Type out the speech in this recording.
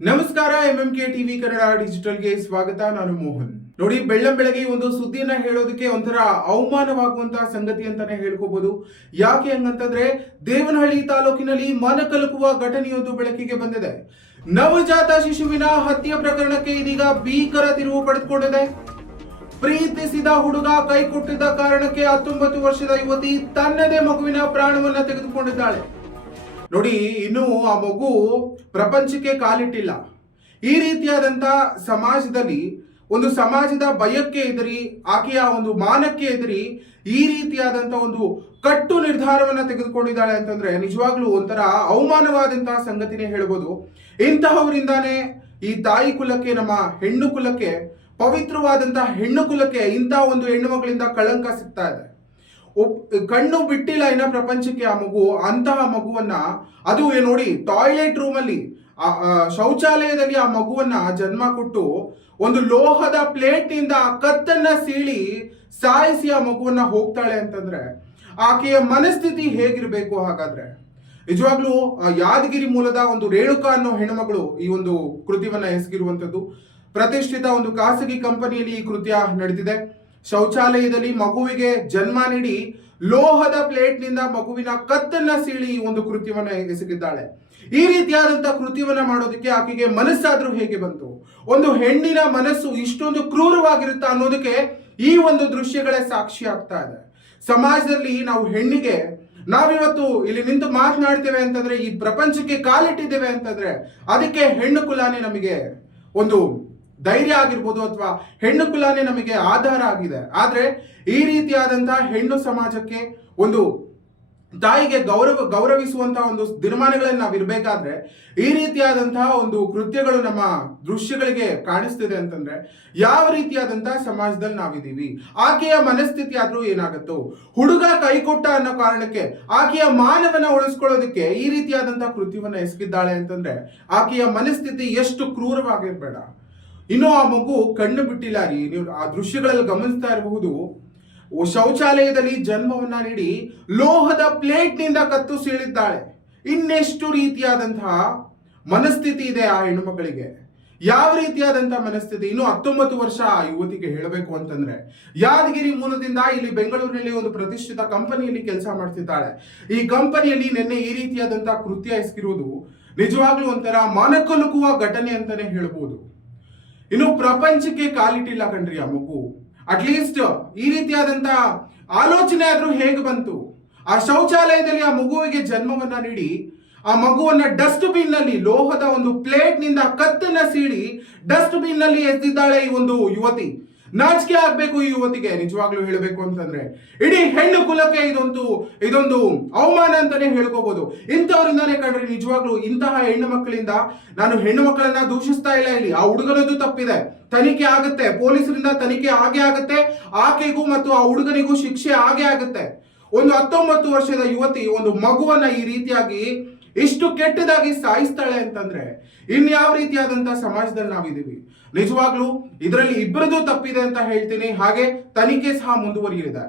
ನಮಸ್ಕಾರ. MMK TV Kannada ಡಿಜಿಟಲ್ಗೆ ಸ್ವಾಗತ. ನಾನು ಮೋಹನ್. ನೋಡಿ, ಬೆಳ್ಳಂಬೆಳಗ್ಗೆ ಒಂದು ಸುದ್ದಿಯನ್ನ ಹೇಳೋದಕ್ಕೆ ಒಂಥರ ಅವಮಾನವಾಗುವಂತಹ ಸಂಗತಿ ಅಂತಾನೆ ಹೇಳ್ಕೋಬಹುದು. ಯಾಕೆ ಹಂಗಂತಂದ್ರೆ, ದೇವನಹಳ್ಳಿ ತಾಲೂಕಿನಲ್ಲಿ ಮನಕಲಕುವ ಘಟನೆಯೊಂದು ಬೆಳಕಿಗೆ ಬಂದಿದೆ. ನವಜಾತ ಶಿಶುವಿನ ಹತ್ಯೆ ಪ್ರಕರಣಕ್ಕೆ ಇದೀಗ ಭೀಕರ ತಿರುವು ಪಡೆದುಕೊಂಡಿದೆ. ಪ್ರೀತಿಸಿದ ಹುಡುಗ ಕೈ ಕೊಟ್ಟಿದ್ದ ಕಾರಣಕ್ಕೆ 19 ವರ್ಷದ ಯುವತಿ ತನ್ನದೇ ಮಗುವಿನ ಪ್ರಾಣವನ್ನ ತೆಗೆದುಕೊಂಡಿದ್ದಾಳೆ. ನೋಡಿ, ಇನ್ನು ಆ ಮಗು ಪ್ರಪಂಚಕ್ಕೆ ಕಾಲಿಟ್ಟಿಲ್ಲ. ಈ ರೀತಿಯಾದಂತ ಸಮಾಜದಲ್ಲಿ ಒಂದು ಸಮಾಜದ ಭಯಕ್ಕೆ ಎದುರಿ, ಆಕೆಯ ಒಂದು ಮಾನಕ್ಕೆ ಎದುರಿ ಈ ರೀತಿಯಾದಂತ ಒಂದು ಕಟ್ಟು ನಿರ್ಧಾರವನ್ನ ತೆಗೆದುಕೊಂಡಿದ್ದಾಳೆ ಅಂತಂದ್ರೆ ನಿಜವಾಗ್ಲೂ ಒಂಥರ ಅವಮಾನವಾದಂತಹ ಸಂಗತಿನೇ ಹೇಳ್ಬೋದು. ಇಂತಹವರಿಂದಾನೇ ಈ ತಾಯಿ ಕುಲಕ್ಕೆ, ನಮ್ಮ ಹೆಣ್ಣು ಕುಲಕ್ಕೆ, ಪವಿತ್ರವಾದಂತಹ ಹೆಣ್ಣು ಕುಲಕ್ಕೆ ಇಂತಹ ಒಂದು ಹೆಣ್ಣು ಮಗಳಿಂದ ಕಳಂಕ ಸಿಗ್ತಾ ಇದೆ. ಕಣ್ಣು ಬಿಟ್ಟಿಲ್ಲ ಇನ್ನ ಪ್ರಪಂಚಕ್ಕೆ ಆ ಮಗು. ಅಂತಹ ಮಗುವನ್ನ, ಅದು ನೋಡಿ, ಟಾಯ್ಲೆಟ್ ರೂಮ್ ಅಲ್ಲಿ, ಶೌಚಾಲಯದಲ್ಲಿ ಆ ಮಗುವನ್ನ ಜನ್ಮ ಕೊಟ್ಟು ಒಂದು ಲೋಹದ ಪ್ಲೇಟ್ ನಿಂದ ಕತ್ತನ್ನ ಸೀಳಿ ಸಾಯಿಸಿ ಆ ಮಗುವನ್ನ ಹೋಗ್ತಾಳೆ ಅಂತಂದ್ರೆ ಆಕೆಯ ಮನಸ್ಥಿತಿ ಹೇಗಿರ್ಬೇಕು? ಹಾಗಾದ್ರೆ ನಿಜವಾಗ್ಲೂ ಯಾದಗಿರಿ ಮೂಲದ ಒಂದು ರೇಣುಕಾ ಅನ್ನೋ ಹೆಣ್ಣುಮಗಳು ಈ ಒಂದು ಕೃತ್ಯವನ್ನ ಎಸಗಿರುವಂತದ್ದು. ಪ್ರತಿಷ್ಠಿತ ಒಂದು ಖಾಸಗಿ ಕಂಪನಿಯಲ್ಲಿ ಈ ಕೃತ್ಯ ನಡೆದಿದೆ. ಶೌಚಾಲಯದಲ್ಲಿ ಮಗುವಿಗೆ ಜನ್ಮ ನೀಡಿ ಲೋಹದ ಪ್ಲೇಟ್ ನಿಂದ ಮಗುವಿನ ಕತ್ತನ್ನ ಸೀಳಿ ಒಂದು ಕೃತ್ಯವನ್ನ ಎಸಗಿದ್ದಾಳೆ. ಈ ರೀತಿಯಾದಂತಹ ಕೃತ್ಯವನ್ನ ಮಾಡೋದಕ್ಕೆ ಆಕೆಗೆ ಮನಸ್ಸಾದ್ರೂ ಹೇಗೆ ಬಂತು? ಒಂದು ಹೆಣ್ಣಿನ ಮನಸ್ಸು ಇಷ್ಟೊಂದು ಕ್ರೂರವಾಗಿರುತ್ತಾ ಅನ್ನೋದಕ್ಕೆ ಈ ಒಂದು ದೃಶ್ಯಗಳೇ ಸಾಕ್ಷಿ ಆಗ್ತಾ ಇದೆ. ಸಮಾಜದಲ್ಲಿ ನಾವು ಹೆಣ್ಣಿಗೆ, ನಾವಿವತ್ತು ಇಲ್ಲಿ ನಿಂತು ಮಾತನಾಡ್ತೇವೆ ಅಂತಂದ್ರೆ, ಈ ಪ್ರಪಂಚಕ್ಕೆ ಕಾಲಿಟ್ಟಿದ್ದೇವೆ ಅಂತಂದ್ರೆ ಅದಕ್ಕೆ ಹೆಣ್ಣು ಕುಲಾನೇ ನಮಗೆ ಒಂದು ಧೈರ್ಯ ಆಗಿರ್ಬೋದು, ಅಥವಾ ಹೆಣ್ಣು ಕುಲಾನೇ ನಮಗೆ ಆಧಾರ ಆಗಿದೆ. ಆದ್ರೆ ಈ ರೀತಿಯಾದಂತಹ ಹೆಣ್ಣು ಸಮಾಜಕ್ಕೆ, ಒಂದು ತಾಯಿಗೆ ಗೌರವಿಸುವಂತಹ ಒಂದು ದಿನಮಾನಗಳಲ್ಲಿ ನಾವು ಇರಬೇಕಾದ್ರೆ ಈ ರೀತಿಯಾದಂತಹ ಒಂದು ಕೃತ್ಯಗಳು ನಮ್ಮ ದೃಶ್ಯಗಳಿಗೆ ಕಾಣಿಸ್ತಿದೆ ಅಂತಂದ್ರೆ ಯಾವ ರೀತಿಯಾದಂತಹ ಸಮಾಜದಲ್ಲಿ ನಾವಿದ್ದೀವಿ? ಆಕೆಯ ಮನಸ್ಥಿತಿ ಆದ್ರೂ ಏನಾಗುತ್ತೋ? ಹುಡುಗ ಕೈಕೊಟ್ಟ ಅನ್ನೋ ಕಾರಣಕ್ಕೆ ಆಕೆಯ ಮಾನವನ್ನ ಉಳಿಸ್ಕೊಳ್ಳೋದಕ್ಕೆ ಈ ರೀತಿಯಾದಂತಹ ಕೃತ್ಯವನ್ನ ಎಸಗಿದ್ದಾಳೆ ಅಂತಂದ್ರೆ ಆಕೆಯ ಮನಸ್ಥಿತಿ ಎಷ್ಟು ಕ್ರೂರವಾಗಿರ್ಬೇಡ. ಇನ್ನು ಆ ಮಗು ಕಣ್ಣು ಬಿಟ್ಟಿಲ್ಲ ರೀ. ನೀವು ಆ ದೃಶ್ಯಗಳಲ್ಲಿ ಗಮನಿಸ್ತಾ ಇರಬಹುದು. ಶೌಚಾಲಯದಲ್ಲಿ ಜನ್ಮವನ್ನ ನೀಡಿ ಲೋಹದ ಪ್ಲೇಟ್ ನಿಂದ ಕತ್ತು ಸೀಳಿದ್ದಾಳೆ. ಇನ್ನೆಷ್ಟು ರೀತಿಯಾದಂತಹ ಮನಸ್ಥಿತಿ ಇದೆ ಆ ಹೆಣ್ಣು ಮಕ್ಕಳಿಗೆ? ಯಾವ ರೀತಿಯಾದಂತಹ ಮನಸ್ಥಿತಿ? ಇನ್ನು 19 ವರ್ಷ ಆ ಯುವತಿಗೆ ಹೇಳಬೇಕು ಅಂತಂದ್ರೆ, ಯಾದಗಿರಿ ಮೂಲದಿಂದ ಇಲ್ಲಿ ಬೆಂಗಳೂರಿನಲ್ಲಿ ಒಂದು ಪ್ರತಿಷ್ಠಿತ ಕಂಪನಿಯಲ್ಲಿ ಕೆಲಸ ಮಾಡ್ತಿದ್ದಾಳೆ. ಈ ಕಂಪನಿಯಲ್ಲಿ ನಿನ್ನೆ ಈ ರೀತಿಯಾದಂತಹ ಕೃತ್ಯ ಎಸಗಿರುವುದು ನಿಜವಾಗ್ಲೂ ಒಂಥರ ಮನಕಲುಕುವ ಘಟನೆ ಅಂತಾನೆ ಹೇಳ್ಬೋದು. ಇನ್ನು ಪ್ರಪಂಚಕ್ಕೆ ಕಾಲಿಟ್ಟಿಲ್ಲ ಕಣ್ರಿ ಆ ಮಗು. ಅಟ್ಲೀಸ್ಟ್ ಈ ರೀತಿಯಾದಂತ ಆಲೋಚನೆ ಆದ್ರೂ ಹೇಗೆ ಬಂತು? ಆ ಶೌಚಾಲಯದಲ್ಲಿ ಆ ಮಗುವಿಗೆ ಜನ್ಮವನ್ನ ನೀಡಿ ಆ ಮಗುವನ್ನ ಡಸ್ಟ್ ಬಿನ್ ನಲ್ಲಿ, ಲೋಹದ ಒಂದು ಪ್ಲೇಟ್ ನಿಂದ ಕತ್ತನ್ನ ಸೀಳಿ ಡಸ್ಟ್ ಬಿನ್ ನಲ್ಲಿ ಎಸೆದಿದ್ದಾಳೆ ಈ ಒಂದು ಯುವತಿ. ನಾಚಿಕೆ ಆಗ್ಬೇಕು ಈ ಯುವತಿಗೆ, ನಿಜವಾಗ್ಲೂ ಹೇಳಬೇಕು ಅಂತಂದ್ರೆ. ಇಡೀ ಹೆಣ್ಣು ಕುಲಕ್ಕೆ ಇದೊಂದು ಅವಮಾನ ಅಂತಾನೆ ಹೇಳ್ಕೋಬಹುದು. ಇಂಥವರಿಂದಾನೇ ಕಣ್ರಿ ನಿಜವಾಗ್ಲೂ ಇಂತಹ ಹೆಣ್ಣು ಮಕ್ಕಳಿಂದ, ನಾನು ಹೆಣ್ಣು ಮಕ್ಕಳನ್ನ ದೂಷಿಸ್ತಾ ಇಲ್ಲ ಇಲ್ಲಿ, ಆ ಹುಡುಗನದ್ದು ತಪ್ಪಿದೆ, ತನಿಖೆ ಆಗುತ್ತೆ, ಪೊಲೀಸರಿಂದ ತನಿಖೆ ಆಗೇ ಆಗುತ್ತೆ, ಆಕೆಗೂ ಮತ್ತು ಆ ಹುಡುಗನಿಗೂ ಶಿಕ್ಷೆ ಆಗೇ ಆಗುತ್ತೆ. ಒಂದು 19 ವರ್ಷದ ಯುವತಿ ಒಂದು ಮಗುವನ್ನ ಈ ರೀತಿಯಾಗಿ ಇಷ್ಟು ಕೆಟ್ಟದಾಗಿ ಸಾಯಿಸ್ತಾಳೆ ಅಂತಂದ್ರೆ ಇನ್ಯಾವ ರೀತಿಯಾದಂತಹ ಸಮಾಜದಲ್ಲಿ ನಾವಿದ್ದೀವಿ? ನಿಜವಾಗ್ಲೂ ಇದರಲ್ಲಿ ಇಬ್ಬರದು ತಪ್ಪಿದೆ ಅಂತ ಹೇಳ್ತೀನಿ. ಹಾಗೆ ತನಿಖೆ ಸಹ ಮುಂದುವರಿಯಲಿದೆ.